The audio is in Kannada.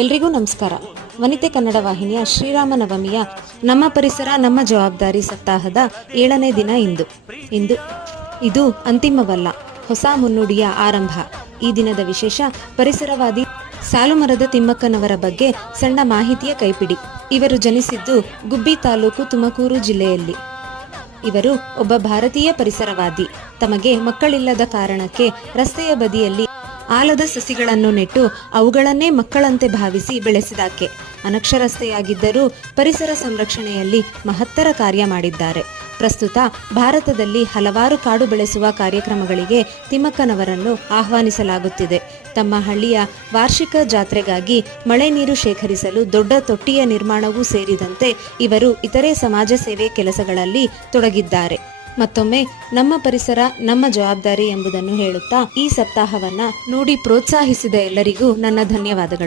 ಎಲ್ರಿಗೂ ನಮಸ್ಕಾರ. ವನಿತೆ ಕನ್ನಡ ವಾಹಿನಿಯ ಶ್ರೀರಾಮ ನವಮಿಯ ನಮ್ಮ ಪರಿಸರ ನಮ್ಮ ಜವಾಬ್ದಾರಿ ಸಪ್ತಾಹದ 7ನೇ ದಿನ ಇದು ಅಂತಿಮವಲ್ಲ, ಹೊಸ ಮುನ್ನುಡಿಯ ಆರಂಭ. ಈ ದಿನದ ವಿಶೇಷ ಪರಿಸರವಾದಿ ಸಾಲುಮರದ ತಿಮ್ಮಕ್ಕನವರ ಬಗ್ಗೆ ಸಣ್ಣ ಮಾಹಿತಿಯ ಕೈಪಿಡಿ. ಇವರು ಜನಿಸಿದ್ದು ಗುಬ್ಬಿ ತಾಲೂಕು, ತುಮಕೂರು ಜಿಲ್ಲೆಯಲ್ಲಿ. ಇವರು ಒಬ್ಬ ಭಾರತೀಯ ಪರಿಸರವಾದಿ. ತಮಗೆ ಮಕ್ಕಳಿಲ್ಲದ ಕಾರಣಕ್ಕೆ ರಸ್ತೆಯ ಬದಿಯಲ್ಲಿ ಆಲದ ಸಸಿಗಳನ್ನು ನೆಟ್ಟು ಅವುಗಳನ್ನೇ ಮಕ್ಕಳಂತೆ ಭಾವಿಸಿ ಬೆಳೆಸಿದಾಕೆ. ಅನಕ್ಷರಸ್ಥೆಯಾಗಿದ್ದರೂ ಪರಿಸರ ಸಂರಕ್ಷಣೆಯಲ್ಲಿ ಮಹತ್ತರ ಕಾರ್ಯ ಮಾಡಿದ್ದಾರೆ. ಪ್ರಸ್ತುತ ಭಾರತದಲ್ಲಿ ಹಲವಾರು ಕಾಡು ಬೆಳೆಸುವ ಕಾರ್ಯಕ್ರಮಗಳಿಗೆ ತಿಮ್ಮಕ್ಕನವರನ್ನು ಆಹ್ವಾನಿಸಲಾಗುತ್ತಿದೆ. ತಮ್ಮ ಹಳ್ಳಿಯ ವಾರ್ಷಿಕ ಜಾತ್ರೆಗಾಗಿ ಮಳೆ ನೀರು ಶೇಖರಿಸಲು ದೊಡ್ಡ ತೊಟ್ಟಿಯ ನಿರ್ಮಾಣವೂ ಸೇರಿದಂತೆ ಇವರು ಇತರೆ ಸಮಾಜ ಸೇವೆ ಕೆಲಸಗಳಲ್ಲಿ ತೊಡಗಿದ್ದಾರೆ. ಮತ್ತೊಮ್ಮೆ ನಮ್ಮ ಪರಿಸರ ನಮ್ಮ ಜವಾಬ್ದಾರಿ ಎಂಬುದನ್ನು ಹೇಳುತ್ತಾ ಈ ಸಪ್ತಾಹವನ್ನ ನೋಡಿ ಪ್ರೋತ್ಸಾಹಿಸಿದ ಎಲ್ಲರಿಗೂ ನನ್ನ ಧನ್ಯವಾದಗಳು.